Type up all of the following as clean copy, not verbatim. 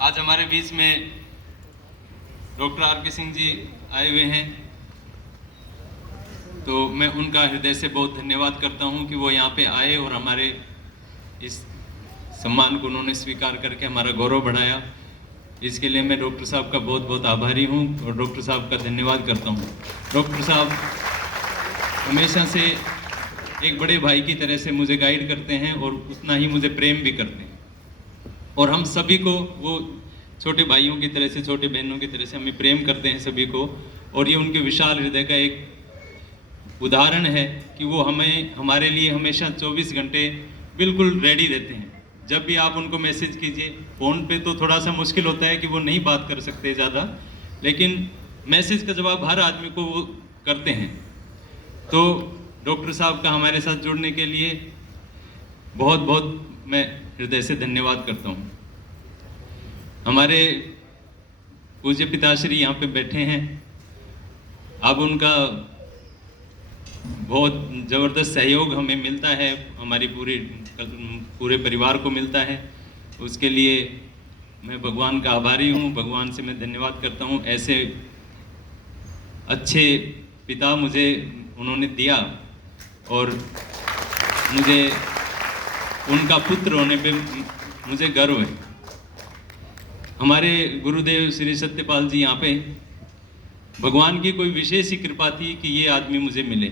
आज हमारे बीच में डॉक्टर आर.के. सिंह जी आए हुए हैं, तो मैं उनका हृदय से बहुत धन्यवाद करता हूं कि वो यहाँ पे आए और हमारे इस सम्मान को उन्होंने स्वीकार करके हमारा गौरव बढ़ाया। इसके लिए मैं डॉक्टर साहब का बहुत बहुत आभारी हूं और डॉक्टर साहब का धन्यवाद करता हूं। डॉक्टर साहब हमेशा से एक बड़े भाई की तरह से मुझे गाइड करते हैं और उतना ही मुझे प्रेम भी करते हैं, और हम सभी को वो छोटे भाइयों की तरह से, छोटे बहनों की तरह से हमें प्रेम करते हैं सभी को। और ये उनके विशाल हृदय का एक उदाहरण है कि वो हमारे लिए हमेशा 24 घंटे बिल्कुल रेडी रहते हैं। जब भी आप उनको मैसेज कीजिए, फ़ोन पे तो थोड़ा सा मुश्किल होता है कि वो नहीं बात कर सकते ज़्यादा, लेकिन मैसेज का जवाब हर आदमी को वो करते हैं। तो डॉक्टर साहब का हमारे साथ जुड़ने के लिए बहुत बहुत मैं हृदय से धन्यवाद करता हूँ। हमारे पूज्य पिताश्री यहाँ पे बैठे हैं। अब उनका बहुत ज़बरदस्त सहयोग हमें मिलता है, हमारी पूरे परिवार को मिलता है। उसके लिए मैं भगवान का आभारी हूँ, भगवान से मैं धन्यवाद करता हूँ। ऐसे अच्छे पिता मुझे उन्होंने दिया और मुझे उनका पुत्र होने पे मुझे गर्व है। हमारे गुरुदेव श्री सत्यपाल जी यहाँ पे, भगवान की कोई विशेष ही कृपा थी कि ये आदमी मुझे मिले,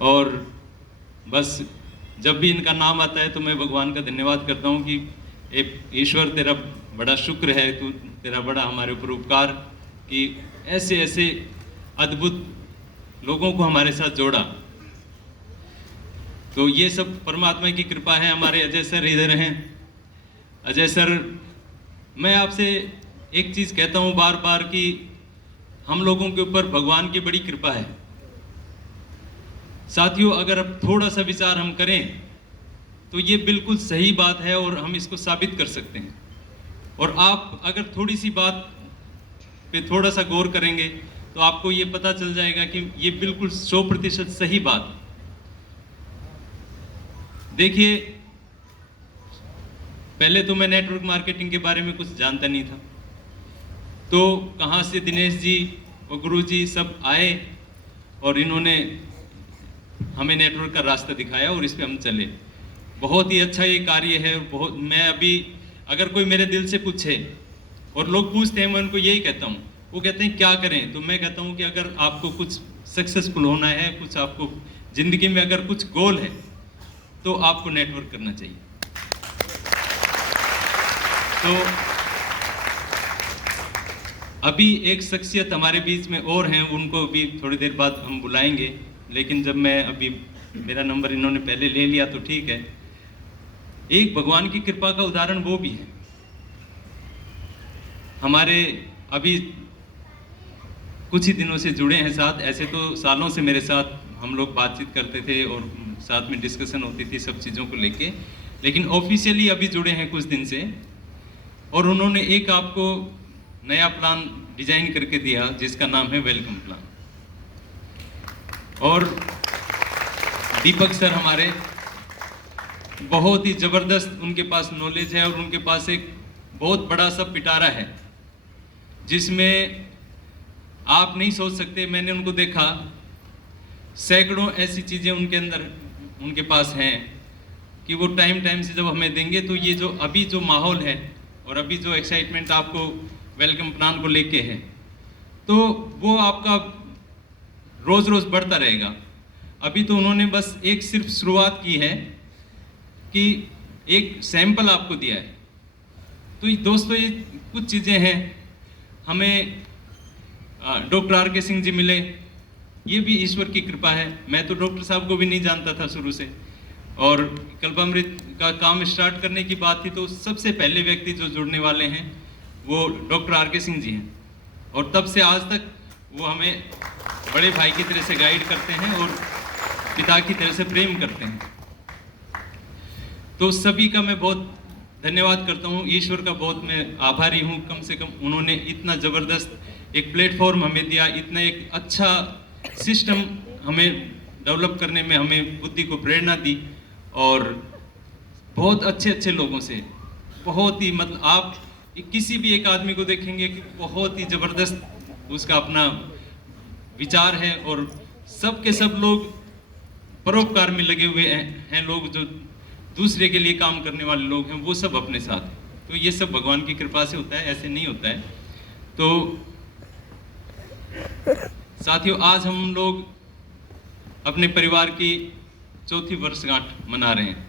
और बस जब भी इनका नाम आता है तो मैं भगवान का धन्यवाद करता हूँ कि ईश्वर तेरा बड़ा शुक्र है, तू तेरा बड़ा हमारे ऊपर उपकार कि ऐसे ऐसे अद्भुत लोगों को हमारे साथ जोड़ा। तो ये सब परमात्मा की कृपा है। हमारे अजय सर इधर हैं। अजय सर, मैं आपसे एक चीज़ कहता हूँ बार बार कि हम लोगों के ऊपर भगवान की बड़ी कृपा है। साथियों, अगर अब थोड़ा सा विचार हम करें तो ये बिल्कुल सही बात है और हम इसको साबित कर सकते हैं। और आप अगर थोड़ी सी बात पे थोड़ा सा गौर करेंगे तो आपको ये पता चल जाएगा कि ये बिल्कुल 100% सही बात है। देखिए, पहले तो मैं नेटवर्क मार्केटिंग के बारे में कुछ जानता नहीं था, तो कहाँ से दिनेश जी और गुरु जी सब आए और इन्होंने हमें नेटवर्क का रास्ता दिखाया और इस पे हम चले। बहुत ही अच्छा ये कार्य है। बहुत, मैं अभी अगर कोई मेरे दिल से पूछे और लोग पूछते हैं, मैं उनको यही कहता हूँ, वो कहते हैं क्या करें, तो मैं कहता हूँ कि अगर आपको कुछ सक्सेसफुल होना है, कुछ आपको ज़िंदगी में अगर कुछ गोल है तो आपको नेटवर्क करना चाहिए। तो अभी एक शख्सियत हमारे बीच में और हैं, उनको भी थोड़ी देर बाद हम बुलाएंगे, लेकिन जब मैं अभी मेरा नंबर इन्होंने पहले ले लिया तो ठीक है। एक भगवान की कृपा का उदाहरण वो भी है। हमारे अभी कुछ ही दिनों से जुड़े हैं साथ, ऐसे तो सालों से मेरे साथ हम लोग बातचीत करते थे और साथ में डिस्कशन होती थी सब चीज़ों को लेके, लेकिन ऑफिशियली अभी जुड़े हैं कुछ दिन से। और उन्होंने एक आपको नया प्लान डिजाइन करके दिया जिसका नाम है वेलकम प्लान। और दीपक सर हमारे बहुत ही ज़बरदस्त, उनके पास नॉलेज है और उनके पास एक बहुत बड़ा सा पिटारा है जिसमें आप नहीं सोच सकते। मैंने उनको देखा, सैकड़ों ऐसी चीज़ें उनके अंदर उनके पास हैं कि वो टाइम से जब हमें देंगे तो ये जो अभी जो माहौल है और अभी जो एक्साइटमेंट आपको वेलकम प्लान को लेके है, तो वो आपका रोज़ रोज़ बढ़ता रहेगा। अभी तो उन्होंने बस एक सिर्फ शुरुआत की है कि एक सैंपल आपको दिया है। तो दोस्तों, ये कुछ चीज़ें हैं। हमें डॉक्टर आर.के. सिंह जी मिले, ये भी ईश्वर की कृपा है। मैं तो डॉक्टर साहब को भी नहीं जानता था शुरू से, और कल्पामृत का काम स्टार्ट करने की बात थी तो सबसे पहले व्यक्ति जो जुड़ने वाले हैं वो डॉक्टर आर.के. सिंह जी हैं। और तब से आज तक वो हमें बड़े भाई की तरह से गाइड करते हैं और पिता की तरह से प्रेम करते हैं। तो सभी का मैं बहुत धन्यवाद करता हूँ, ईश्वर का बहुत मैं आभारी हूँ। कम से कम उन्होंने इतना ज़बरदस्त एक प्लेटफॉर्म हमें दिया, इतना एक अच्छा सिस्टम हमें डेवलप करने में हमें बुद्धि को प्रेरणा दी, और बहुत अच्छे अच्छे लोगों से बहुत ही मतलब आप किसी भी एक आदमी को देखेंगे कि बहुत ही ज़बरदस्त उसका अपना विचार है, और सब के सब लोग परोपकार में लगे हुए हैं लोग जो दूसरे के लिए काम करने वाले लोग हैं, वो सब अपने साथ हैं। तो ये सब भगवान की कृपा से होता है, ऐसे नहीं होता है। तो साथियों, आज हम लोग अपने परिवार की चौथी वर्षगांठ मना रहे हैं।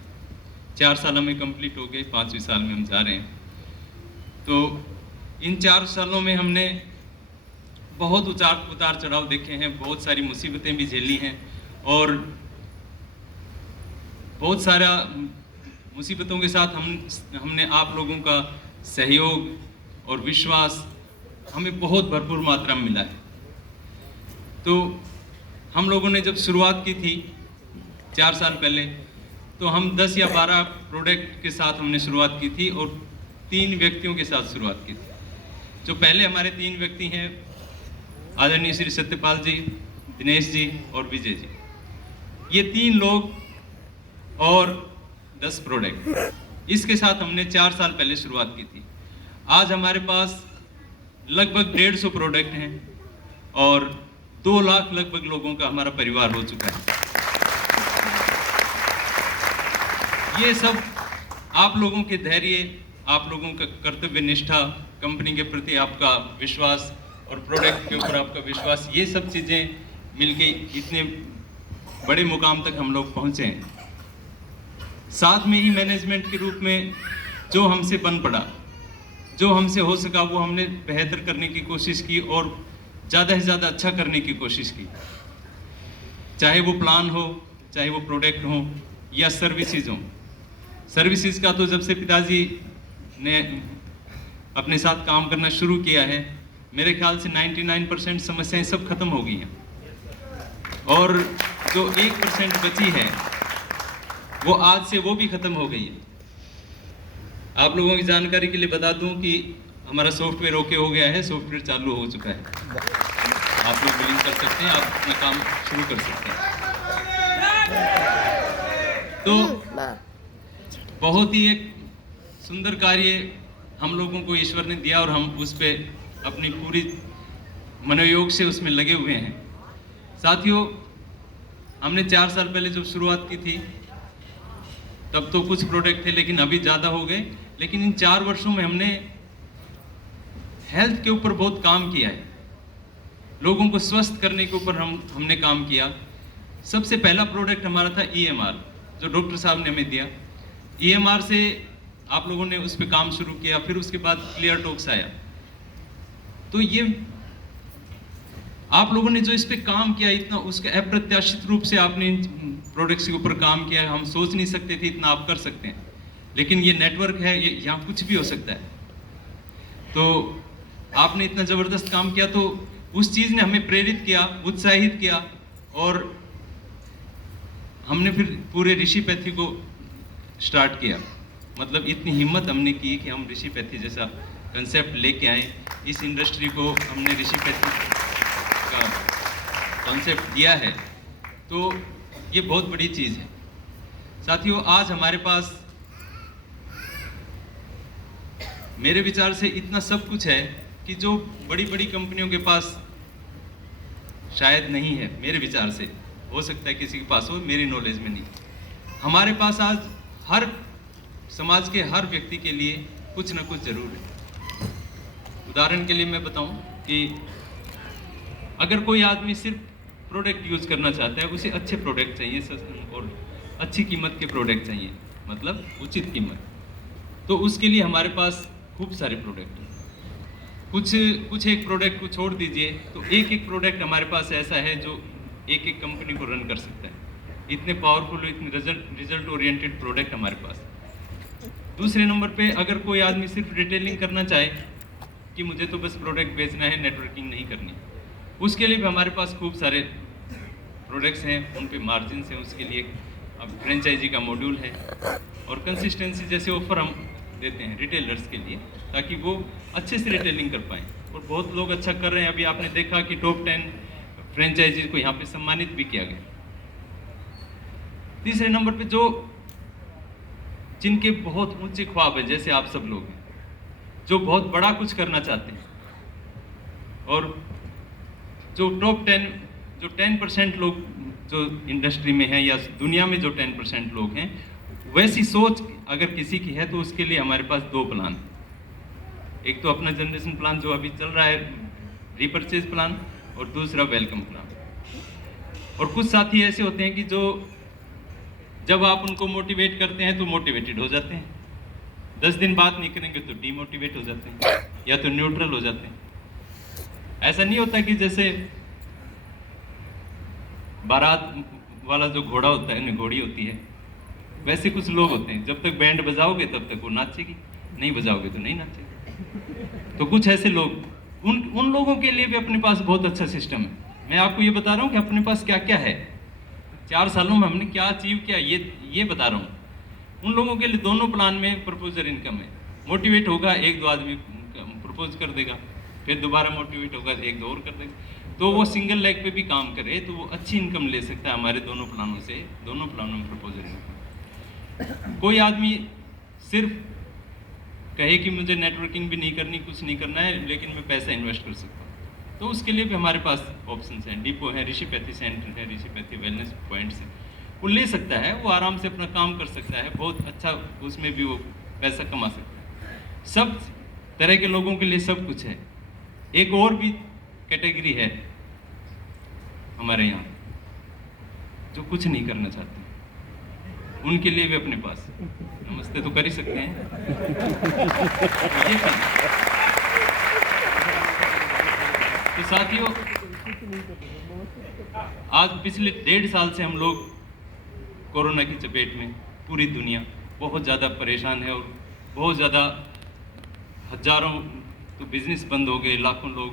4 साल हमें कंप्लीट हो गए, 5वें साल में हम जा रहे हैं। तो इन 4 सालों में हमने बहुत उतार चढ़ाव देखे हैं, बहुत सारी मुसीबतें भी झेली हैं, और बहुत सारा मुसीबतों के साथ हमने आप लोगों का सहयोग और विश्वास हमें बहुत भरपूर मात्रा में मिला है। तो हम लोगों ने जब शुरुआत की थी 4 साल पहले, तो हम 10 या 12 प्रोडक्ट के साथ हमने शुरुआत की थी, और 3 व्यक्तियों के साथ शुरुआत की थी। जो पहले हमारे 3 व्यक्ति हैं, आदरणीय श्री सत्यपाल जी, दिनेश जी और विजय जी, ये 3 लोग और 10 प्रोडक्ट, इसके साथ हमने 4 साल पहले शुरुआत की थी। आज हमारे पास लगभग 150 प्रोडक्ट हैं, और 2 लाख लगभग लोगों का हमारा परिवार हो चुका है। ये सब आप लोगों के धैर्य, आप लोगों का कर्तव्य निष्ठा, कंपनी के प्रति आपका विश्वास और प्रोडक्ट के ऊपर आपका विश्वास, ये सब चीज़ें मिलके इतने बड़े मुकाम तक हम लोग पहुँचे हैं। साथ में ही मैनेजमेंट के रूप में जो हमसे बन पड़ा, जो हमसे हो सका, वो हमने बेहतर करने की कोशिश की और ज़्यादा से ज़्यादा अच्छा करने की कोशिश की। चाहे वो प्लान हो, चाहे वो प्रोडक्ट हो या सर्विसेज हो। सर्विसेज का तो जब से पिताजी ने अपने साथ काम करना शुरू किया है, मेरे ख्याल से 99% समस्याएं सब खत्म हो गई हैं, और जो 1% बची है वो आज से वो भी खत्म हो गई है। आप लोगों की जानकारी के लिए बता दूं कि हमारा सॉफ्टवेयर ओके हो गया है, सॉफ्टवेयर चालू हो चुका है। आप लोग बिलिंग कर सकते हैं, आप अपना काम शुरू कर सकते हैं। तो बहुत ही एक सुंदर कार्य हम लोगों को ईश्वर ने दिया, और हम उस पर अपनी पूरी मनोयोग से उसमें लगे हुए हैं। साथियों, हमने 4 साल पहले जब शुरुआत की थी तब तो कुछ प्रोडक्ट थे, लेकिन अभी ज़्यादा हो गए। लेकिन इन 4 वर्षों में हमने हेल्थ के ऊपर बहुत काम किया है, लोगों को स्वस्थ करने के ऊपर हमने काम किया। सबसे पहला प्रोडक्ट हमारा था EMR, जो डॉक्टर साहब ने हमें दिया। EMR से आप लोगों ने उस पर काम शुरू किया, फिर उसके बाद क्लियर टॉक्स आया। तो ये आप लोगों ने जो इस पे काम किया, इतना उसके अप्रत्याशित रूप से आपने प्रोडक्ट्स के ऊपर काम किया, हम सोच नहीं सकते थे इतना आप कर सकते हैं। लेकिन ये नेटवर्क है, ये यहाँ कुछ भी हो सकता है। तो आपने इतना ज़बरदस्त काम किया, तो उस चीज़ ने हमें प्रेरित किया, उत्साहित किया, और हमने फिर पूरे ऋषिपैथी को स्टार्ट किया। मतलब इतनी हिम्मत हमने की कि हम ऋषिपैथी जैसा कंसेप्ट लेके आए। इस इंडस्ट्री को हमने ऋषिपैथी का कॉन्सेप्ट दिया है, तो ये बहुत बड़ी चीज़ है। साथियों, आज हमारे पास मेरे विचार से इतना सब कुछ है कि जो बड़ी बड़ी कंपनियों के पास शायद नहीं है। मेरे विचार से हो सकता है किसी के पास हो, मेरी नॉलेज में नहीं। हमारे पास आज हर समाज के हर व्यक्ति के लिए कुछ ना कुछ जरूर है। उदाहरण के लिए मैं बताऊं कि अगर कोई आदमी सिर्फ प्रोडक्ट यूज़ करना चाहता है, उसे अच्छे प्रोडक्ट चाहिए और अच्छी कीमत के प्रोडक्ट चाहिए, मतलब उचित कीमत, तो उसके लिए हमारे पास खूब सारे प्रोडक्ट हैं। कुछ एक प्रोडक्ट को छोड़ दीजिए, तो एक प्रोडक्ट हमारे पास ऐसा है जो एक कंपनी को रन कर सकता है। इतने पावरफुल, इतने रिजल्ट ओरिएंटेड प्रोडक्ट हमारे पास। दूसरे नंबर पे, अगर कोई आदमी सिर्फ रिटेलिंग करना चाहे कि मुझे तो बस प्रोडक्ट बेचना है, नेटवर्किंग नहीं करनी, उसके लिए भी हमारे पास खूब सारे प्रोडक्ट्स हैं, उन पे मार्जिन हैं। उसके लिए अब फ्रेंचाइजी का मॉड्यूल है, और कंसिस्टेंसी जैसे ऑफर हम देते हैं रिटेलर्स के लिए, ताकि वो अच्छे से रिटेलिंग कर पाएँ। और बहुत लोग अच्छा कर रहे हैं। अभी आपने देखा कि टॉप 10 फ्रेंचाइजी को यहाँ पे सम्मानित भी किया गया। तीसरे नंबर पे, जो जिनके बहुत ऊंचे ख्वाब हैं, जैसे आप सब लोग हैं, जो बहुत बड़ा कुछ करना चाहते हैं, और जो टॉप 10 जो 10% लोग जो इंडस्ट्री में हैं या दुनिया में जो 10% लोग हैं, वैसी सोच अगर किसी की है तो उसके लिए हमारे पास 2 प्लान। एक तो अपना जनरेशन प्लान जो अभी चल रहा है, रीपरचेज प्लान, और दूसरा वेलकम प्लान। और कुछ साथी ऐसे होते हैं कि जो जब आप उनको मोटिवेट करते हैं तो मोटिवेटेड हो जाते हैं, 10 दिन बात नहीं करेंगे तो डीमोटिवेट हो जाते हैं या तो न्यूट्रल हो जाते हैं। ऐसा नहीं होता कि जैसे बारात वाला जो घोड़ा होता है, घोड़ी होती है, वैसे कुछ लोग होते हैं, जब तक बैंड बजाओगे तब तक वो नाचेगी, नहीं बजाओगे तो नहीं नाचेगी। तो कुछ ऐसे लोग, उन लोगों के लिए भी अपने पास बहुत अच्छा सिस्टम है। मैं आपको ये बता रहा हूँ कि अपने पास क्या क्या है, 4 सालों में हमने क्या अचीव किया, ये बता रहा हूँ। उन लोगों के लिए दोनों प्लान में प्रपोजर इनकम है। मोटिवेट होगा, 1-2 आदमी प्रपोज कर देगा, फिर दोबारा मोटिवेट होगा, 1-2 और कर देगा। तो वो सिंगल लेग पे भी काम करे तो वो अच्छी इनकम ले सकता है हमारे दोनों प्लानों से, दोनों प्लानों में प्रपोजर इनकम। कोई आदमी सिर्फ कहे कि मुझे नेटवर्किंग भी नहीं करनी, कुछ नहीं करना है, लेकिन मैं पैसा इन्वेस्ट कर सकता हूँ, तो उसके लिए भी हमारे पास ऑप्शंस हैं। डिपो है, ऋषिपैथी सेंटर है, ऋषिपैथी वेलनेस पॉइंट्स है, वो ले सकता है, वो आराम से अपना काम कर सकता है, बहुत अच्छा उसमें भी वो पैसा कमा सकता है। सब तरह के लोगों के लिए सब कुछ है। एक और भी कैटेगरी है हमारे यहाँ जो कुछ नहीं करना चाहते, उनके लिए भी अपने पास नमस्ते तो कर ही सकते हैं। तो साथियों, आज पिछले 1.5 साल से हम लोग कोरोना की चपेट में, पूरी दुनिया बहुत ज़्यादा परेशान है, और बहुत ज़्यादा हजारों तो बिजनेस बंद हो गए, लाखों लोग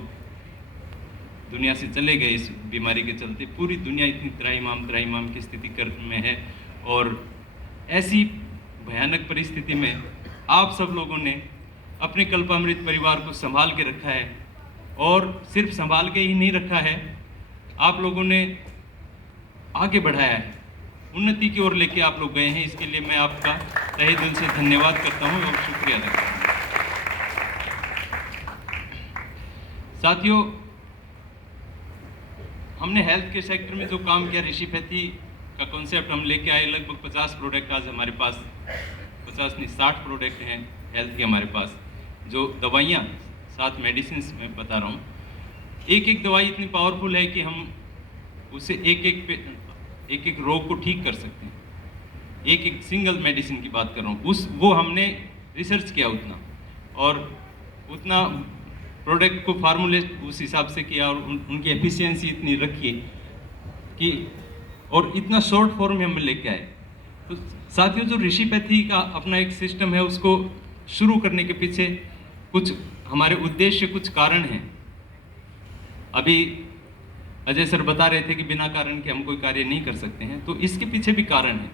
दुनिया से चले गए इस बीमारी के चलते। पूरी दुनिया इतनी त्राहिमाम की स्थिति में है, और ऐसी भयानक परिस्थिति में आप सब लोगों ने अपने कल्पामृत परिवार को संभाल के रखा है, और सिर्फ संभाल के ही नहीं रखा है, आप लोगों ने आगे बढ़ाया है, उन्नति की ओर लेके आप लोग गए हैं। इसके लिए मैं आपका तहे दिल से धन्यवाद करता हूँ और शुक्रिया अदा करता हूँ। साथियों, हमने हेल्थ के सेक्टर में जो काम किया, ऋषिपैथी का कॉन्सेप्ट हम लेके आए। लगभग 50 प्रोडक्ट आज हमारे पास, 50 नहीं 60 प्रोडक्ट हैं हेल्थ के हमारे पास, जो दवाइयाँ, 7 मेडिसिन मैं बता रहा हूँ। एक दवाई इतनी पावरफुल है कि हम उसे एक रोग को ठीक कर सकते हैं। एक सिंगल मेडिसिन की बात कर रहा हूँ, वो हमने रिसर्च किया उतना, और उतना प्रोडक्ट को फार्मूलेट उस हिसाब से किया, और उनकी एफिशिएंसी इतनी रखी कि, और इतना शॉर्ट फॉर्म में हम लेके आए। तो साथियों, जो ऋषिपैथी का अपना एक सिस्टम है, उसको शुरू करने के पीछे कुछ हमारे उद्देश्य, कुछ कारण हैं। अभी अजय सर बता रहे थे कि बिना कारण के हम कोई कार्य नहीं कर सकते हैं, तो इसके पीछे भी कारण है।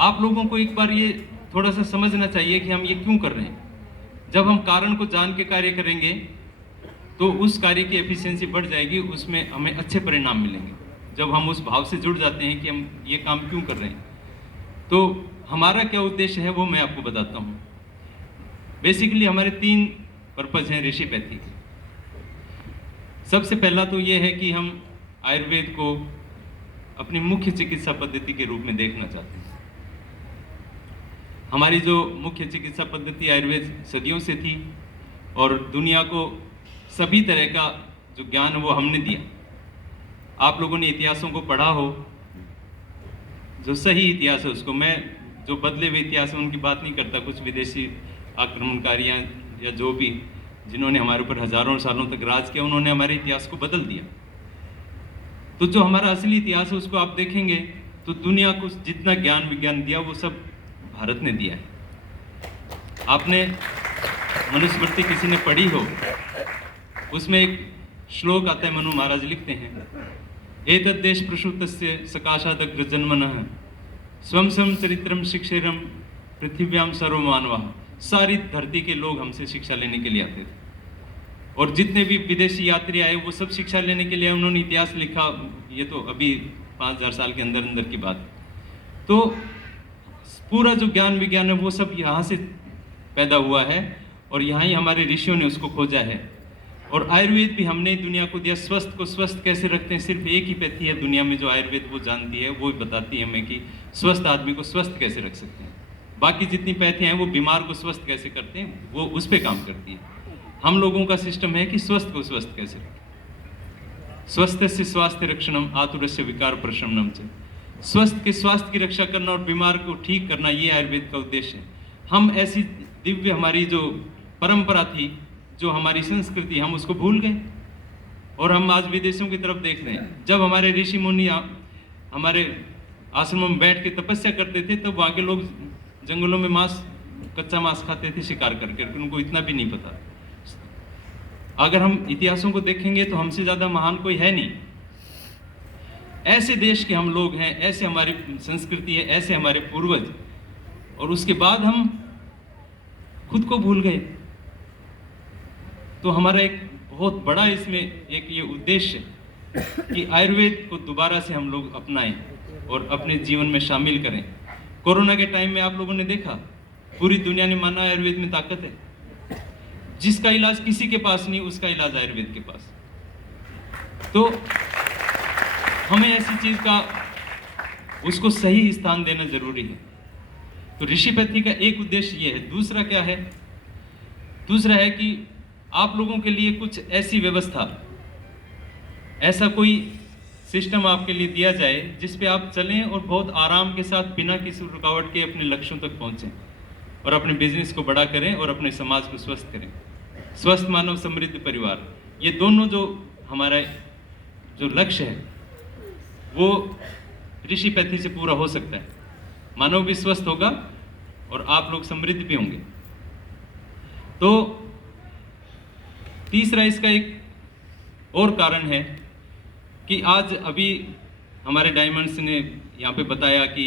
आप लोगों को एक बार ये थोड़ा सा समझना चाहिए कि हम ये क्यों कर रहे हैं। जब हम कारण को जान के कार्य करेंगे तो उस कार्य की एफिशिएंसी बढ़ जाएगी, उसमें हमें अच्छे परिणाम मिलेंगे। जब हम उस भाव से जुड़ जाते हैं कि हम ये काम क्यों कर रहे हैं, तो हमारा क्या उद्देश्य है वो मैं आपको बताता हूँ। बेसिकली हमारे 3 पर्पज़ हैं ऋषिपैथी के। सबसे पहला तो ये है कि हम आयुर्वेद को अपनी मुख्य चिकित्सा पद्धति के रूप में देखना चाहते हैं। हमारी जो मुख्य चिकित्सा पद्धति आयुर्वेद सदियों से थी, और दुनिया को सभी तरह का जो ज्ञान है वो हमने दिया। आप लोगों ने इतिहासों को पढ़ा हो, जो सही इतिहास है उसको, मैं जो बदले हुए इतिहास है उनकी बात नहीं करता, कुछ विदेशी आक्रमणकारियाँ या जो भी जिन्होंने हमारे ऊपर हजारों सालों तक राज किया, उन्होंने हमारे इतिहास को बदल दिया। तो जो हमारा असली इतिहास है उसको आप देखेंगे तो दुनिया को जितना ज्ञान विज्ञान दिया वो सब भारत ने दिया है। आपने मनुस्मृति किसी ने पढ़ी हो, उसमें एक श्लोक आता है, मनु महाराज लिखते हैं, एतद् देश प्रसूतस्य सकाशादग्र जन्मनः स्वम स्वम चरित्रम शिक्षेरम पृथिव्याम सर्वमानवः। सारी धरती के लोग हमसे शिक्षा लेने के लिए आते थे, और जितने भी विदेशी यात्री आए वो सब शिक्षा लेने के लिए उन्होंने इतिहास लिखा। ये तो अभी 5000 साल के अंदर अंदर की बात। तो पूरा जो ज्ञान विज्ञान है वो सब यहाँ से पैदा हुआ है और यहाँ ही हमारे ऋषियों ने उसको खोजा है। और आयुर्वेद भी हमने दुनिया को दिया। स्वस्थ को स्वस्थ कैसे रखते हैं, सिर्फ एक ही पैथी है दुनिया में जो आयुर्वेद वो जानती है, वो बताती है हमें कि स्वस्थ आदमी को स्वस्थ कैसे रख सकते हैं। बाकी जितनी पैथियाँ हैं वो बीमार को स्वस्थ कैसे करते हैं, वो उस पर काम करती है। हम लोगों का सिस्टम है कि स्वस्थ को स्वस्थ कैसे रखें। स्वस्थ से स्वास्थ्य रक्षणम आतुरस्य विकार प्रशमनम से, स्वस्थ के स्वास्थ्य की रक्षा करना और बीमार को ठीक करना, ये आयुर्वेद का उद्देश्य है। हम ऐसी दिव्य हमारी जो परंपरा थी, जो हमारी संस्कृति, हम उसको भूल गए और हम आज विदेशों की तरफ देख रहे हैं। जब हमारे ऋषि मुनि हमारे आश्रमों में बैठ के तपस्या करते थे, तब वहाँ के लोग जंगलों में कच्चा मांस खाते थे शिकार करके, उनको इतना भी नहीं पता। अगर हम इतिहासों को देखेंगे तो हमसे ज़्यादा महान कोई है नहीं। ऐसे देश के हम लोग हैं, ऐसे हमारी संस्कृति है, ऐसे हमारे पूर्वज, और उसके बाद हम खुद को भूल गए। तो हमारा एक बहुत बड़ा इसमें एक ये उद्देश्य है कि आयुर्वेद को दोबारा से हम लोग अपनाएं और अपने जीवन में शामिल करें। कोरोना के टाइम में आप लोगों ने देखा, पूरी दुनिया ने माना आयुर्वेद में ताकत है। जिसका इलाज किसी के पास नहीं, उसका इलाज आयुर्वेद के पास। तो हमें ऐसी चीज का उसको सही स्थान देना जरूरी है। तो ऋषिपैथी का एक उद्देश्य ये है। दूसरा क्या है? दूसरा है कि आप लोगों के लिए कुछ ऐसी व्यवस्था, ऐसा कोई सिस्टम आपके लिए दिया जाए जिस पे आप चलें और बहुत आराम के साथ बिना किसी रुकावट के अपने लक्ष्यों तक पहुंचें और अपने बिजनेस को बड़ा करें और अपने समाज को स्वस्थ करें। स्वस्थ मानव समृद्ध परिवार, ये दोनों जो हमारा जो लक्ष्य है वो ऋषिपैथी से पूरा हो सकता है। मानव भी स्वस्थ होगा और आप लोग समृद्ध भी होंगे। तो तीसरा इसका एक और कारण है कि आज अभी हमारे डायमंड्स ने यहाँ पे बताया कि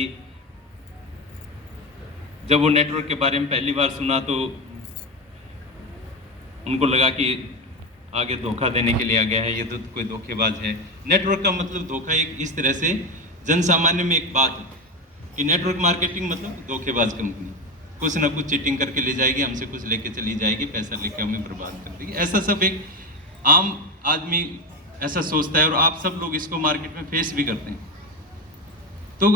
जब वो नेटवर्क के बारे में पहली बार सुना तो उनको लगा कि आगे धोखा देने के लिए आ गया है, ये तो कोई धोखेबाज है। नेटवर्क का मतलब धोखा एक इस तरह से जन सामान्य में एक बात है कि नेटवर्क मार्केटिंग मतलब धोखेबाज कंपनी, कुछ ना कुछ चीटिंग करके ले जाएगी, हमसे कुछ लेके चली जाएगी, पैसा लेके हमें बर्बाद कर देगी। ऐसा सब एक आम आदमी ऐसा सोचता है और आप सब लोग इसको मार्केट में फेस भी करते हैं। तो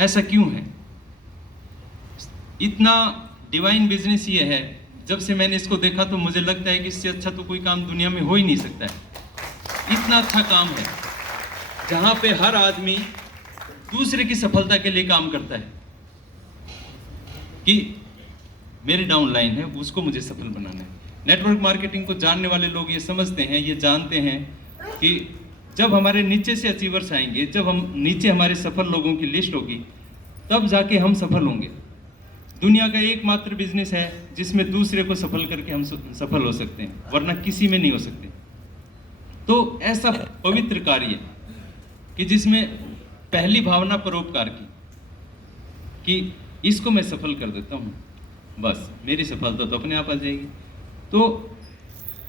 ऐसा क्यों है? इतना डिवाइन बिजनेस ये है, जब से मैंने इसको देखा तो मुझे लगता है कि इससे अच्छा तो कोई काम दुनिया में हो ही नहीं सकता है। इतना अच्छा काम है जहां पे हर आदमी दूसरे की सफलता के लिए काम करता है कि मेरी डाउनलाइन है, उसको मुझे सफल बनाना है। नेटवर्क मार्केटिंग को जानने वाले लोग ये समझते हैं, ये जानते हैं कि जब हमारे नीचे से अचीवर्स आएंगे, जब हम नीचे हमारे सफल लोगों की लिस्ट होगी, तब जाके हम सफल होंगे। दुनिया का एकमात्र बिजनेस है जिसमें दूसरे को सफल करके हम सफल हो सकते हैं, वरना किसी में नहीं हो सकते। तो ऐसा पवित्र कार्य कि जिसमें पहली भावना परोपकार की कि इसको मैं सफल कर देता हूँ, बस मेरी सफलता तो अपने आप आ जाएगी। तो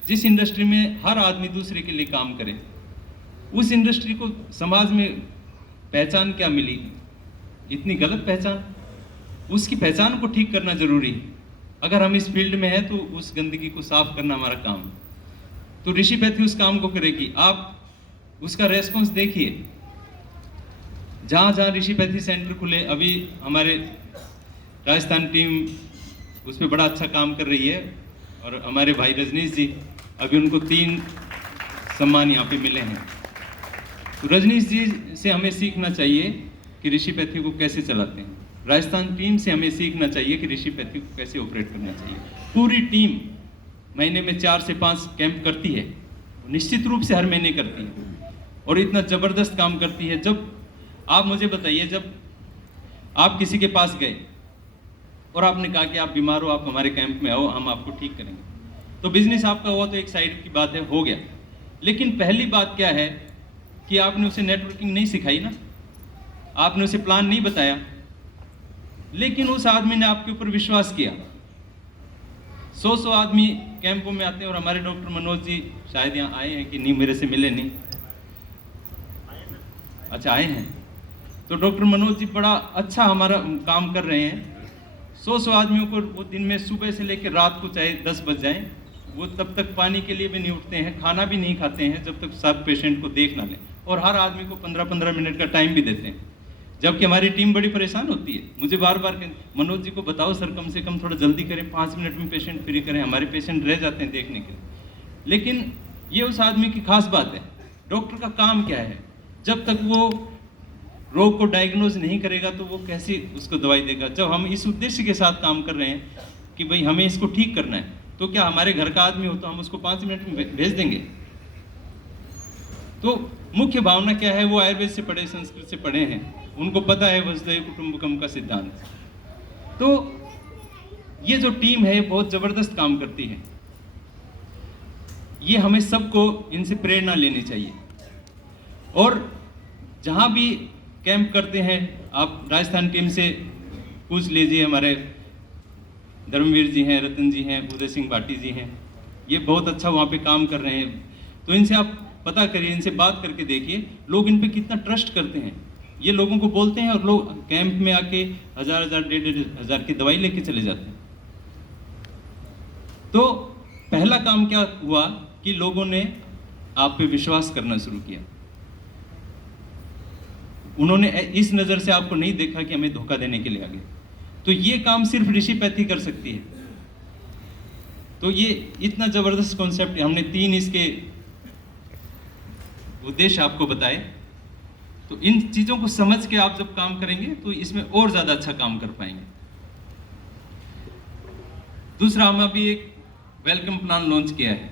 जिस इंडस्ट्री में हर आदमी दूसरे के लिए काम करे, उस इंडस्ट्री को समाज में पहचान क्या मिली? इतनी गलत पहचान। उसकी पहचान को ठीक करना जरूरी है। अगर हम इस फील्ड में हैं तो उस गंदगी को साफ करना हमारा काम है। तो ऋषिपैथी उस काम को करेगी। आप उसका रेस्पॉन्स देखिए, जहाँ जहाँ ऋषिपैथी सेंटर खुले, अभी हमारे राजस्थान टीम उस पर बड़ा अच्छा काम कर रही है और हमारे भाई रजनीश जी, अभी उनको 3 सम्मान यहाँ पे मिले हैं। तो रजनीश जी से हमें सीखना चाहिए कि ऋषिपैथी को कैसे चलाते हैं। राजस्थान टीम से हमें सीखना चाहिए कि ऋषिपैथी को कैसे ऑपरेट करना चाहिए। पूरी टीम महीने में 4 से 5 कैंप करती है, निश्चित रूप से हर महीने करती है और इतना ज़बरदस्त काम करती है। जब आप मुझे बताइए, जब आप किसी के पास गए और आपने कहा कि आप बीमार हो, आप हमारे कैंप में आओ, हम आपको ठीक करेंगे, तो बिजनेस आपका हुआ तो एक साइड की बात है, हो गया। लेकिन पहली बात क्या है कि आपने उसे नेटवर्किंग नहीं सिखाई ना, आपने उसे प्लान नहीं बताया, लेकिन उस आदमी ने आपके ऊपर विश्वास किया। 100 आदमी कैंपों में आते हैं और हमारे डॉक्टर मनोज जी शायद यहाँ आए हैं कि नहीं, मेरे से मिले नहीं, अच्छा आए हैं। तो डॉक्टर मनोज जी बड़ा अच्छा हमारा काम कर रहे हैं। 100 आदमियों को वो दिन में सुबह से लेकर रात को चाहे 10 बज जाएं, वो तब तक पानी के लिए भी नहीं उठते हैं, खाना भी नहीं खाते हैं जब तक सब पेशेंट को देख ना लें, और हर आदमी को 15-15 मिनट का टाइम भी देते हैं। जबकि हमारी टीम बड़ी परेशान होती है, मुझे बार बार मनोज जी को बताओ सर कम से कम थोड़ा जल्दी करें, 5 मिनट में पेशेंट फ्री करें, हमारे पेशेंट रह जाते हैं देखने के लिए। लेकिन ये उस आदमी की खास बात है। डॉक्टर का काम क्या है, जब तक वो रोग को डायग्नोज नहीं करेगा तो वो कैसे उसको दवाई देगा। जब हम इस उद्देश्य के साथ काम कर रहे हैं कि भाई हमें इसको ठीक करना है, तो क्या हमारे घर का आदमी हो तो हम उसको 5 मिनट में भेज देंगे? तो मुख्य भावना क्या है, वो आयुर्वेद से पढ़े, संस्कृत से पढ़े हैं, उनको पता है वसुधैव कुटुंबकम का सिद्धांत। तो ये जो टीम है बहुत जबरदस्त काम करती है, ये हमें सबको इनसे प्रेरणा लेनी चाहिए। और जहाँ भी कैंप करते हैं, आप राजस्थान टीम से पूछ लीजिए, हमारे धर्मवीर जी हैं, रतन जी हैं, उदय सिंह भाटी जी हैं, ये बहुत अच्छा वहाँ पे काम कर रहे हैं। तो इनसे आप पता करिए, इनसे बात करके देखिए, लोग इन पे कितना ट्रस्ट करते हैं। ये लोगों को बोलते हैं और लोग कैंप में आके 1000-1000, 1500 की दवाई लेके चले जाते हैं। तो पहला काम क्या हुआ कि लोगों ने आप पे विश्वास करना शुरू किया। उन्होंने इस नज़र से आपको नहीं देखा कि हमें धोखा देने के लिए आ गए। तो ये काम सिर्फ ऋषिपैथी कर सकती है। तो ये इतना ज़बरदस्त कॉन्सेप्ट, हमने 3 इसके उद्देश्य आपको बताए। तो इन चीज़ों को समझ के आप जब काम करेंगे तो इसमें और ज़्यादा अच्छा काम कर पाएंगे। दूसरा, हम अभी एक वेलकम प्लान लॉन्च किया है।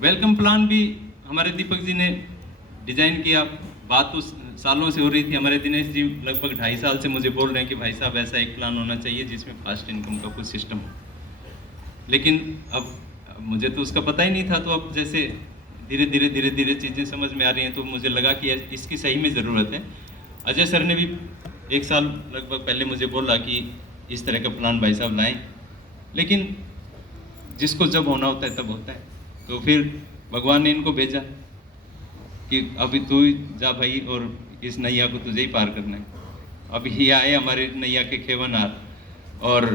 वेलकम प्लान भी हमारे दीपक जी ने डिजाइन किया। बात तो सालों से हो रही थी, हमारे दिनेश जी लगभग 2.5 साल से मुझे बोल रहे हैं कि भाई साहब ऐसा एक प्लान होना चाहिए जिसमें फास्ट इनकम का कुछ सिस्टम हो। लेकिन अब मुझे तो उसका पता ही नहीं था। तो अब जैसे धीरे धीरे चीज़ें समझ में आ रही हैं, तो मुझे लगा कि इसकी सही में ज़रूरत है। अजय सर ने भी 1 साल लगभग पहले मुझे बोला कि इस तरह का प्लान भाई साहब लाएं, लेकिन जिसको जब होना होता है तब होता है। तो फिर भगवान ने इनको भेजा कि अभी तू जा भाई, और इस नैया को तुझे ही पार करना है। अब ये आए हमारे नैया के खेवनहार, और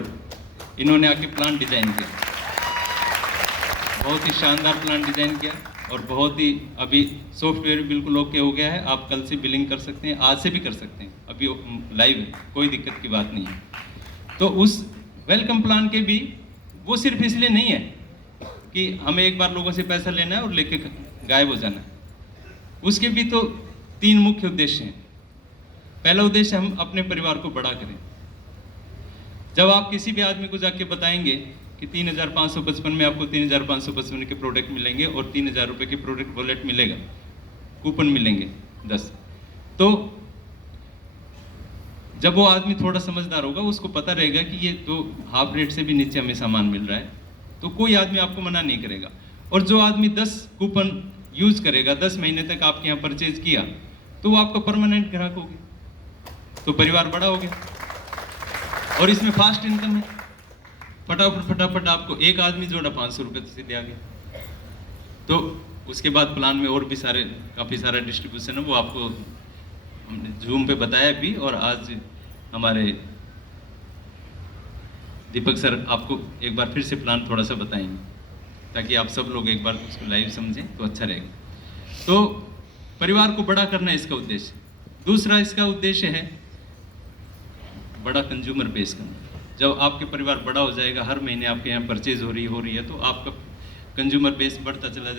इन्होंने आके प्लान डिजाइन किया, बहुत ही शानदार प्लान डिजाइन किया, और बहुत ही अभी सॉफ्टवेयर बिल्कुल ओके हो गया है। आप कल से बिलिंग कर सकते हैं, आज से भी कर सकते हैं, अभी लाइव है, कोई दिक्कत की बात नहीं है। तो उस वेलकम प्लान के भी वो सिर्फ इसलिए नहीं है कि हमें एक बार लोगों से पैसा लेना है और लेके गायब हो जाना है। उसके भी तो 3 मुख्य उद्देश्य हैं। पहला उद्देश्य, हम अपने परिवार को बड़ा करें। जब आप किसी भी आदमी को जाके बताएंगे कि 3555 में आपको 3555 के प्रोडक्ट मिलेंगे और 3000 रुपये के प्रोडक्ट वॉलेट मिलेगा, कूपन मिलेंगे 10, तो जब वो आदमी थोड़ा समझदार होगा, उसको पता रहेगा कि ये तो हाफ रेट से भी नीचे हमें सामान मिल रहा है, तो कोई आदमी आपको मना नहीं करेगा। और जो आदमी 10 कूपन यूज करेगा, 10 महीने तक आपके यहाँ परचेज किया, तो वो आपका परमानेंट ग्राहक हो गया, तो परिवार बड़ा हो गया। और इसमें फास्ट इनकम है, फटाफट आपको एक आदमी जोड़ा 500 रुपये तो सीधे आ गया। तो उसके बाद प्लान में और भी काफ़ी सारा डिस्ट्रीब्यूशन है, वो आपको हमने जूम पे बताया भी, और आज हमारे दीपक सर आपको एक बार फिर से प्लान थोड़ा सा बताएंगे, ताकि आप सब लोग एक बार उसको लाइव समझें तो अच्छा रहेगा। तो परिवार को बड़ा करना है इसका उद्देश्य। दूसरा इसका उद्देश्य है बड़ा कंज्यूमर बेस करना। जब आपके परिवार बड़ा हो जाएगा, हर महीने आपके यहाँ परचेज हो रही है, तो आपका कंज्यूमर बेस बढ़ता चला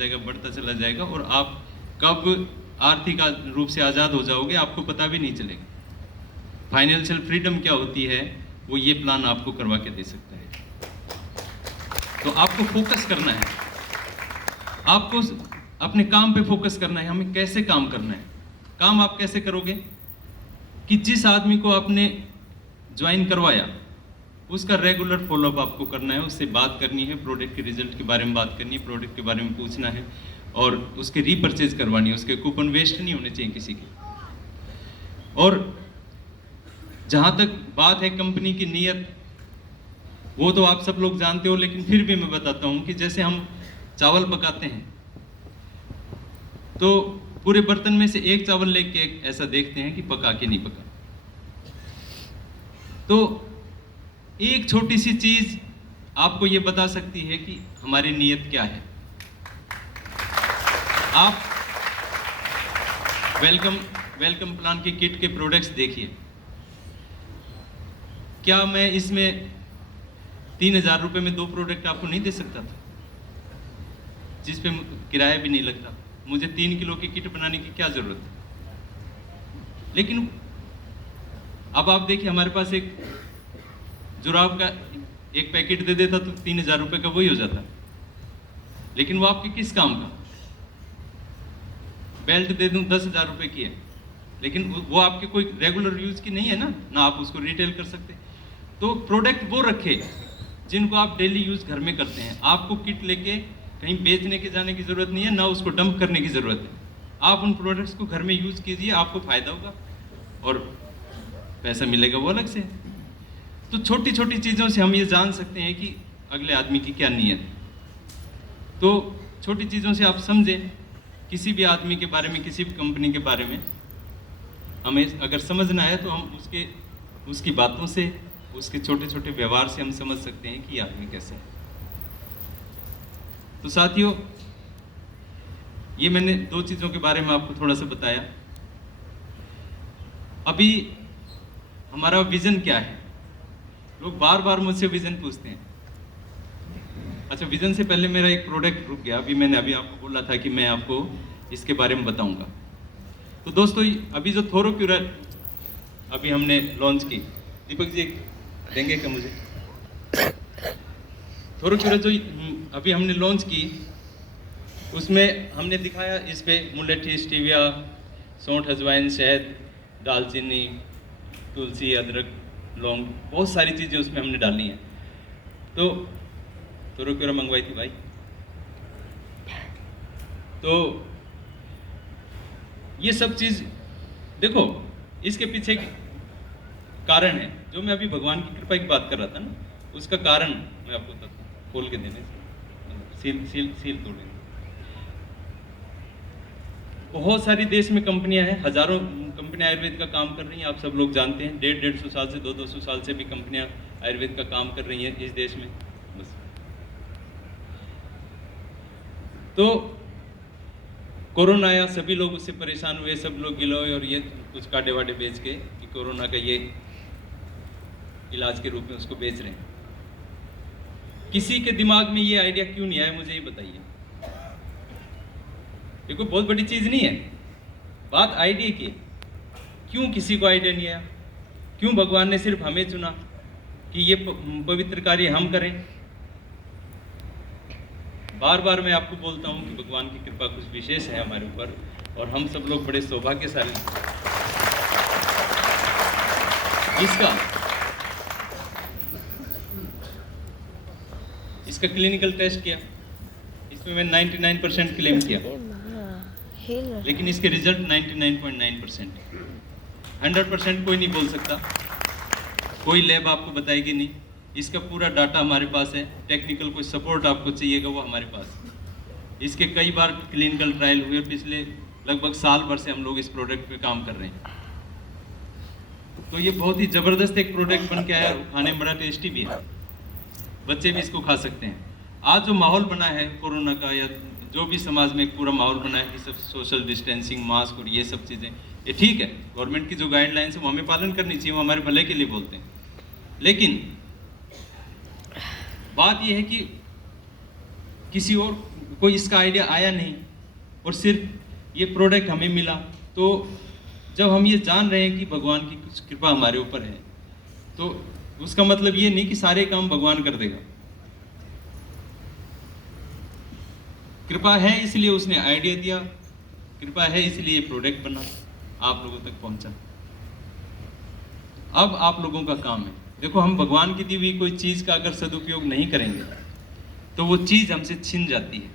जाएगा, और आप कब आर्थिक रूप से आज़ाद हो जाओगे आपको पता भी नहीं चलेगा। फाइनेंशियल फ्रीडम क्या होती है, वो ये प्लान आपको करवा के दे सकता है। तो आपको फोकस करना है, आपको अपने काम पे फोकस करना है। हमें कैसे काम करना है, काम आप कैसे करोगे कि जिस आदमी को आपने ज्वाइन करवाया उसका रेगुलर फॉलोअप आपको करना है, उससे बात करनी है, प्रोडक्ट के रिजल्ट के बारे में बात करनी है, प्रोडक्ट के बारे में पूछना है, और उसके रीपरचेज करवानी है। उसके कूपन वेस्ट नहीं होने चाहिए किसी के। और जहाँ तक बात है कंपनी की नीयत, वो तो आप सब लोग जानते हो, लेकिन फिर भी मैं बताता हूँ कि जैसे हम चावल पकाते हैं तो पूरे बर्तन में से एक चावल लेके ऐसा देखते हैं कि पका कि नहीं पका। तो एक छोटी सी चीज आपको ये बता सकती है कि हमारी नीयत क्या है। आप वेलकम प्लान की किट के प्रोडक्ट्स देखिए, क्या मैं इसमें 3,000 रुपए में 2 प्रोडक्ट आपको नहीं दे सकता था, जिस पे किराया भी नहीं लगता। मुझे 3 किलो की किट बनाने की क्या जरूरत है। लेकिन अब आप देखिए, हमारे पास एक जुराब का एक पैकेट दे देता तो 3,000 रुपए का वही हो जाता, लेकिन वो आपके किस काम का। बेल्ट दे दूं 10,000 रुपए की है, लेकिन वो आपके कोई रेगुलर यूज की नहीं है ना आप उसको रिटेल कर सकते। तो प्रोडक्ट वो रखे जिनको आप डेली यूज घर में करते हैं। आपको किट लेके कहीं बेचने के जाने की जरूरत नहीं है, ना उसको डंप करने की जरूरत है। आप उन प्रोडक्ट्स को घर में यूज कीजिए, आपको फायदा होगा और पैसा मिलेगा वो अलग से। तो छोटी छोटी चीजों से हम ये जान सकते हैं कि अगले आदमी की क्या नीयत है। तो छोटी चीजों से आप समझें किसी भी आदमी के बारे में, किसी भी कंपनी के बारे में हमें अगर समझना है तो हम उसकी बातों से, उसके छोटे छोटे व्यवहार से हम समझ सकते हैं कि ये आदमी कैसे है। तो साथियों, ये मैंने 2 चीज़ों के बारे में आपको थोड़ा सा बताया। अभी हमारा विजन क्या है, लोग बार बार मुझसे विजन पूछते हैं। अच्छा, विजन से पहले मेरा एक प्रोडक्ट रुक गया। मैंने आपको बोला था कि मैं आपको इसके बारे में बताऊंगा। तो दोस्तों, अभी जो थोरोक्यूरल अभी हमने लॉन्च की, दीपक जी देंगे क्या मुझे? थोरोक्यूरल जो अभी हमने लॉन्च की, उसमें हमने दिखाया इस पे मुलेठी, स्टीविया, सौंठ, अजवाइन, शहद, दालचीनी, तुलसी, अदरक, लौंग, बहुत सारी चीज़ें उसमें हमने डाली हैं। तो थोरोक्यूरल मंगवाई थी भाई। तो ये सब चीज़ देखो, इसके पीछे कारण है। जो मैं अभी भगवान की कृपा की बात कर रहा था ना, उसका कारण मैं आपको बताता हूँ। खोल के देने से सील तोड़ेंगे। बहुत सारी देश में कंपनियां हैं, हजारों कंपनियां आयुर्वेद का काम कर रही हैं। आप सब लोग जानते हैं, 150 साल से 200 साल से भी कंपनियां आयुर्वेद का काम कर रही हैं इस देश में। बस तो कोरोना आया, सभी लोग उससे परेशान हुए, सब लोग गिलोय और ये कुछ काटे वाटे बेच के कि कोरोना का ये इलाज के रूप में उसको बेच रहे हैं। किसी के दिमाग में ये आइडिया क्यों नहीं आया, मुझे ये बताइए। ये कोई बहुत बड़ी चीज नहीं है, बात आइडिया की। क्यों किसी को आइडिया नहीं आया? क्यों भगवान ने सिर्फ हमें चुना कि ये पवित्र कार्य हम करें? बार बार मैं आपको बोलता हूं कि भगवान की कृपा कुछ विशेष है हमारे ऊपर, और हम सब लोग बड़े सौभाग्यशाली। इसका क्लिनिकल टेस्ट किया, इसमें मैं 99% क्लेम किया, लेकिन इसके रिजल्ट 99.9%। 100% कोई नहीं बोल सकता, कोई लैब आपको बताएगी नहीं। इसका पूरा डाटा हमारे पास है। टेक्निकल कोई सपोर्ट आपको चाहिएगा वो हमारे पास। इसके कई बार क्लिनिकल ट्रायल हुए, पिछले लगभग साल भर से हम लोग इस प्रोडक्ट पे काम कर रहे हैं। तो ये बहुत ही ज़बरदस्त एक प्रोडक्ट बन के आया, खाने में बड़ा टेस्टी भी है, बच्चे भी इसको खा सकते हैं। आज जो माहौल बना है कोरोना का, या जो भी समाज में एक पूरा माहौल बना है कि सब सोशल डिस्टेंसिंग, मास्क और ये सब चीज़ें, ये ठीक है। गवर्नमेंट की जो गाइडलाइंस है वो हमें पालन करनी चाहिए, वो हमारे भले के लिए बोलते हैं। लेकिन बात यह है कि किसी और कोई इसका आइडिया आया नहीं, और सिर्फ ये प्रोडक्ट हमें मिला। तो जब हम ये जान रहे हैं कि भगवान की कुछ कृपा हमारे ऊपर है, तो उसका मतलब ये नहीं कि सारे काम भगवान कर देगा। कृपा है इसलिए उसने आइडिया दिया, कृपा है इसलिए ये प्रोडक्ट बना, आप लोगों तक पहुंचा। अब आप लोगों का काम है। देखो, हम भगवान की दी हुई कोई चीज का अगर सदुपयोग नहीं करेंगे तो वो चीज हमसे छिन जाती है,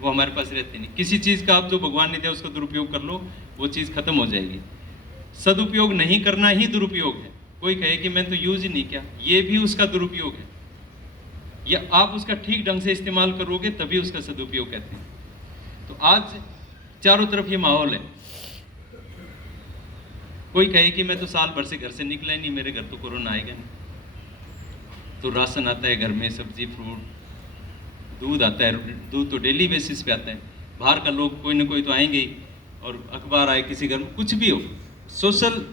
वो हमारे पास रहती नहीं। किसी चीज का आप जो भगवान ने दिया उसका दुरुपयोग कर लो, वो चीज खत्म हो जाएगी। सदुपयोग नहीं करना ही दुरुपयोग है। कोई कहे कि मैं तो यूज ही नहीं किया, ये भी उसका दुरुपयोग है। या आप उसका ठीक ढंग से इस्तेमाल करोगे तभी उसका सदुपयोग कहते हैं। तो आज चारों तरफ ये माहौल है। कोई कहे कि मैं तो साल भर से घर से निकला ही नहीं, मेरे घर तो कोरोना आएगा नहीं। तो राशन आता है घर में, सब्जी फ्रूट, दूध आता है, दूध तो डेली बेसिस पे आता है। बाहर का लोग कोई ना कोई तो आएंगे ही, और अखबार आए किसी घर में, कुछ भी हो, सोशल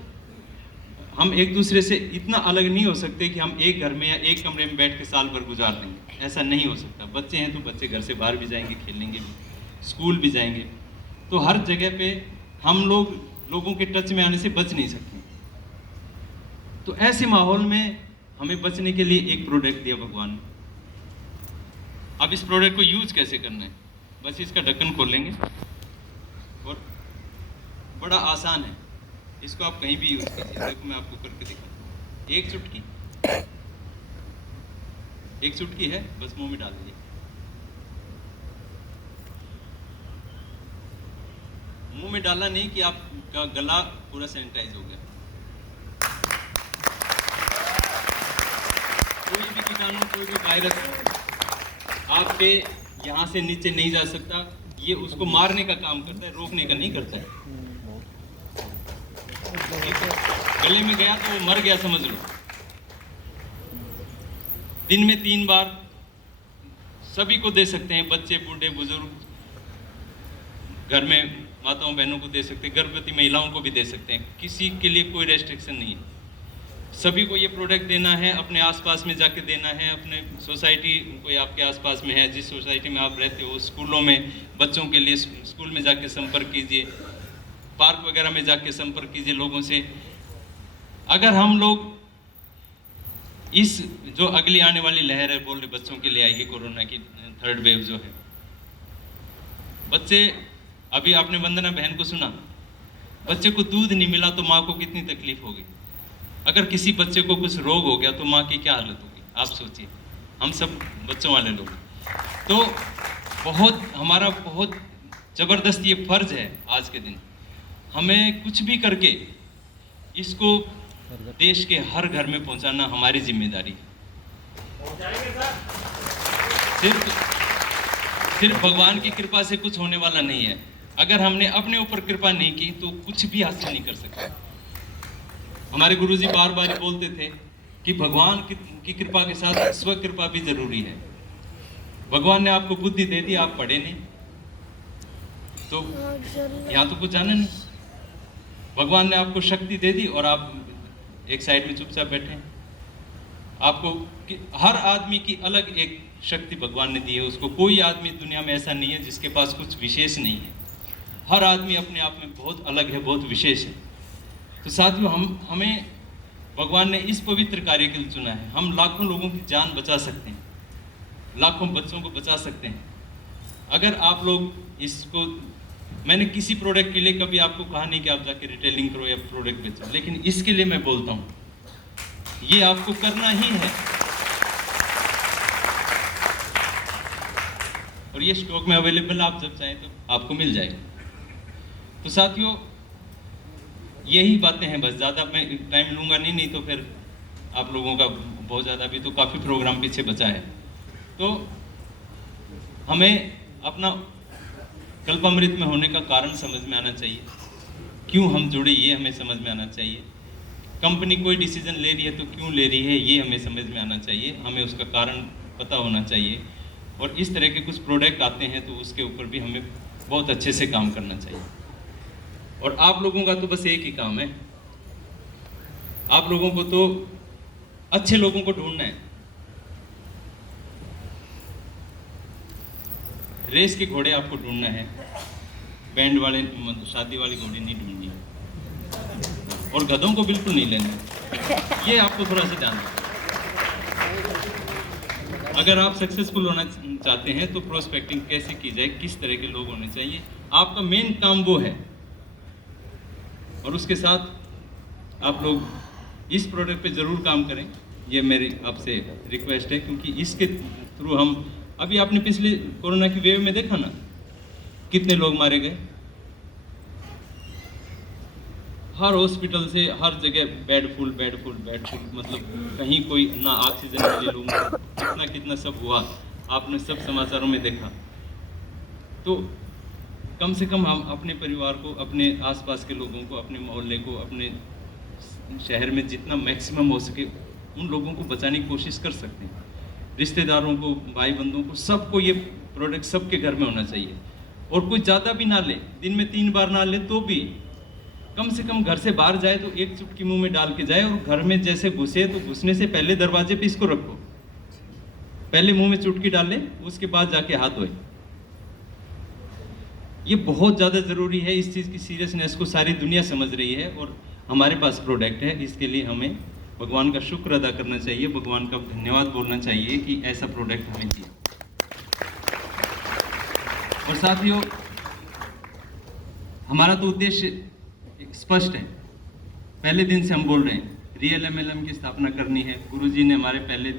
हम एक दूसरे से इतना अलग नहीं हो सकते कि हम एक घर में या एक कमरे में बैठ के साल भर गुजार देंगे, ऐसा नहीं हो सकता। बच्चे हैं तो बच्चे घर से बाहर भी जाएंगे, खेलेंगे भी, स्कूल भी जाएंगे। तो हर जगह पे हम लोगों के टच में आने से बच नहीं सकते। तो ऐसे माहौल में हमें बचने के लिए एक प्रोडक्ट दिया भगवान ने। अब इस प्रोडक्ट को यूज कैसे करना है, बस इसका ढक्कन खोलेंगे और बड़ा आसान है, इसको आप कहीं भी यूज कीजिए। देखो मैं आपको करके दिखाता हूँ। एक चुटकी है, बस मुंह में डाल दीजिए। मुंह में डालना नहीं कि आपका गला पूरा सैनिटाइज हो गया। कोई भी कीटाणु, कोई भी वायरस आपके यहाँ से नीचे नहीं जा सकता। ये उसको मारने का काम करता है, रोकने का नहीं करता है। गले में गया तो वो मर गया समझ लो। दिन में 3 बार सभी को दे सकते हैं, बच्चे, बूढ़े, बुजुर्ग, घर में माताओं बहनों को दे सकते हैं, गर्भवती महिलाओं को भी दे सकते हैं। किसी के लिए कोई रेस्ट्रिक्शन नहीं है। सभी को ये प्रोडक्ट देना है, अपने आसपास में जाके देना है। अपने सोसाइटी कोई आपके आसपास में है, जिस सोसाइटी में आप रहते हो, स्कूलों में बच्चों के लिए स्कूल में जाके संपर्क कीजिए, पार्क वगैरह में जाके संपर्क कीजिए लोगों से। अगर हम लोग इस जो अगली आने वाली लहर है, बोल रहे बच्चों के लिए आएगी कोरोना की 3rd वेव जो है, बच्चे, अभी आपने वंदना बहन को सुना, बच्चे को दूध नहीं मिला तो माँ को कितनी तकलीफ होगी। अगर किसी बच्चे को कुछ रोग हो गया तो माँ की क्या हालत होगी, आप सोचिए। हम सब बच्चों वाले लोग। तो हमारा बहुत ज़बरदस्त ये फर्ज है आज के दिन, हमें कुछ भी करके इसको देश के हर घर में पहुंचाना हमारी जिम्मेदारी है। सिर्फ भगवान की कृपा से कुछ होने वाला नहीं है। अगर हमने अपने ऊपर कृपा नहीं की तो कुछ भी हासिल नहीं कर सकते। हमारे गुरुजी बार बार बोलते थे कि भगवान की कृपा के साथ स्व कृपा भी जरूरी है। भगवान ने आपको बुद्धि दे दी, आप पढ़े नहीं तो यहाँ तो कुछ जाने नहीं। भगवान ने आपको शक्ति दे दी और आप एक साइड में चुपचाप बैठे हैं। आपको हर आदमी की अलग एक शक्ति भगवान ने दी है उसको। कोई आदमी दुनिया में ऐसा नहीं है जिसके पास कुछ विशेष नहीं है। हर आदमी अपने आप में बहुत अलग है, बहुत विशेष है। तो साथियों, हमें भगवान ने इस पवित्र कार्य के लिए चुना है। हम लाखों लोगों की जान बचा सकते हैं, लाखों बच्चों को बचा सकते हैं अगर आप लोग इसको। मैंने किसी प्रोडक्ट के लिए कभी आपको कहा नहीं कि आप जाके रिटेलिंग करो या प्रोडक्ट बेचो, लेकिन इसके लिए मैं बोलता हूँ ये आपको करना ही है। और ये स्टॉक में अवेलेबल, आप जब चाहें तो आपको मिल जाएगा। तो साथियों, यही बातें हैं, बस ज़्यादा मैं टाइम लूँगा नहीं तो फिर आप लोगों का बहुत ज़्यादा भी तो काफ़ी प्रोग्राम पीछे बचा है। तो हमें अपना कल्पामृत में होने का कारण समझ में आना चाहिए, क्यों हम जुड़े ये हमें समझ में आना चाहिए। कंपनी कोई डिसीजन ले रही है तो क्यों ले रही है ये हमें समझ में आना चाहिए, हमें उसका कारण पता होना चाहिए। और इस तरह के कुछ प्रोडक्ट आते हैं तो उसके ऊपर भी हमें बहुत अच्छे से काम करना चाहिए। और आप लोगों का तो बस एक ही काम है, आप लोगों को तो अच्छे लोगों को ढूंढना है। रेस के घोड़े आपको ढूंढना है, बैंड वाले शादी वाली घोड़ी नहीं ढूंढनी है। और गधों को बिल्कुल नहीं लेना, ये आपको थोड़ा सा ध्यान रखना। अगर आप सक्सेसफुल होना चाहते हैं तो प्रोस्पेक्टिंग कैसे की जाए, किस तरह के लोग होने चाहिए, आपका मेन काम वो है। और उसके साथ आप लोग इस प्रोडक्ट पे ज़रूर काम करें, ये मेरी आपसे रिक्वेस्ट है। क्योंकि इसके थ्रू हम, अभी आपने पिछले कोरोना की वेव में देखा ना कितने लोग मारे गए। हर हॉस्पिटल से हर जगह बेड फुल, मतलब कहीं कोई ना ऑक्सीजन के लिए लोग कितना सब हुआ, आपने सब समाचारों में देखा। तो कम से कम हम अपने परिवार को, अपने आसपास के लोगों को, अपने मोहल्ले को, अपने शहर में जितना मैक्सिमम हो सके उन लोगों को बचाने की कोशिश कर सकते हैं। रिश्तेदारों को, भाई बंधुओं को, सबको ये प्रोडक्ट सबके घर में होना चाहिए। और कोई ज़्यादा भी ना ले, दिन में 3 बार ना ले तो भी कम से कम घर से बाहर जाए तो एक चुटकी मुंह में डाल के जाए, और घर में जैसे घुसे तो घुसने से पहले दरवाजे पे इसको रखो, पहले मुंह में चुटकी डाले, उसके बाद जाके हाथ धोए। ये बहुत ज़्यादा ज़रूरी है। इस चीज़ की सीरियसनेस को सारी दुनिया समझ रही है और हमारे पास प्रोडक्ट है। इसके लिए हमें भगवान का शुक्र अदा करना चाहिए, भगवान का धन्यवाद बोलना चाहिए कि ऐसा प्रोडक्ट हमें दिया। और साथियों, हमारा तो उद्देश्य स्पष्ट है, पहले दिन से हम बोल रहे हैं रियल MLM की स्थापना करनी है। गुरुजी ने हमारे पहले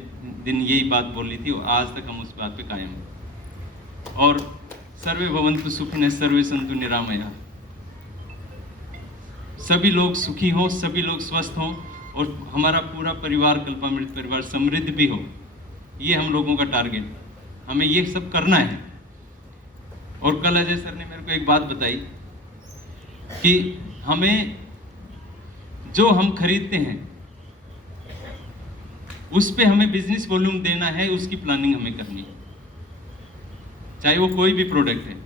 दिन यही बात बोली थी और आज तक हम उस बात पे कायम हैं। और सर्वे भवन्तु सुखिनः सर्वे सन्तु निरामया, सभी लोग सुखी हों, सभी लोग स्वस्थ हों और हमारा पूरा परिवार, कल्पामृत परिवार समृद्ध भी हो। ये हम लोगों का टारगेट, हमें ये सब करना है। और कल अजय सर ने मेरे को एक बात बताई कि हमें जो हम खरीदते हैं उस पे हमें बिजनेस वॉल्यूम देना है, उसकी प्लानिंग हमें करनी है, चाहे वो कोई भी प्रोडक्ट है।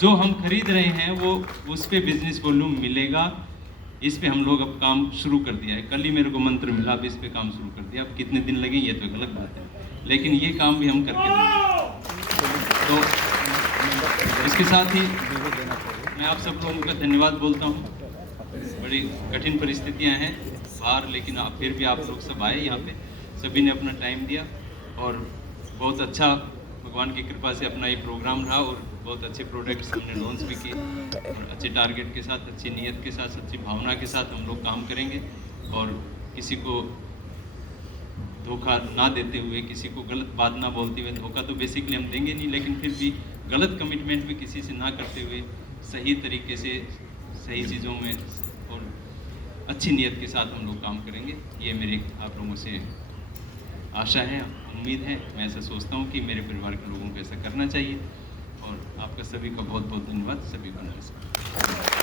जो हम खरीद रहे हैं वो उस पे बिजनेस वॉल्यूम मिलेगा। इस पे हम लोग अब काम शुरू कर दिया है। कल ही मेरे को मंत्र मिला, अब इस पे काम शुरू कर दिया। अब कितने दिन लगे ये तो एक अलग बात है, लेकिन ये काम भी हम करके देंगे। तो इसके साथ ही मैं आप सब लोगों का धन्यवाद बोलता हूँ। बड़ी कठिन परिस्थितियाँ हैं बाहर, लेकिन आप फिर भी आप लोग सब आए यहाँ पे, सभी ने अपना टाइम दिया और बहुत अच्छा भगवान की कृपा से अपना ये प्रोग्राम रहा और बहुत अच्छे प्रोडक्ट्स हमने लॉन्च भी किए। और अच्छे टारगेट के साथ, अच्छी नीयत के साथ, सच्ची भावना के साथ हम लोग काम करेंगे और किसी को धोखा ना देते हुए, किसी को गलत बात ना बोलते हुए। धोखा तो बेसिकली हम देंगे नहीं, लेकिन फिर भी गलत कमिटमेंट भी किसी से ना करते हुए सही तरीके से, सही चीज़ों में और अच्छी नीयत के साथ हम लोग काम करेंगे। ये मेरी आप लोगों से आशा है, उम्मीद है। मैं ऐसा सोचता हूँ कि मेरे परिवार के लोगों को ऐसा करना चाहिए। और आपका सभी का बहुत बहुत धन्यवाद। सभी को नमस्कार।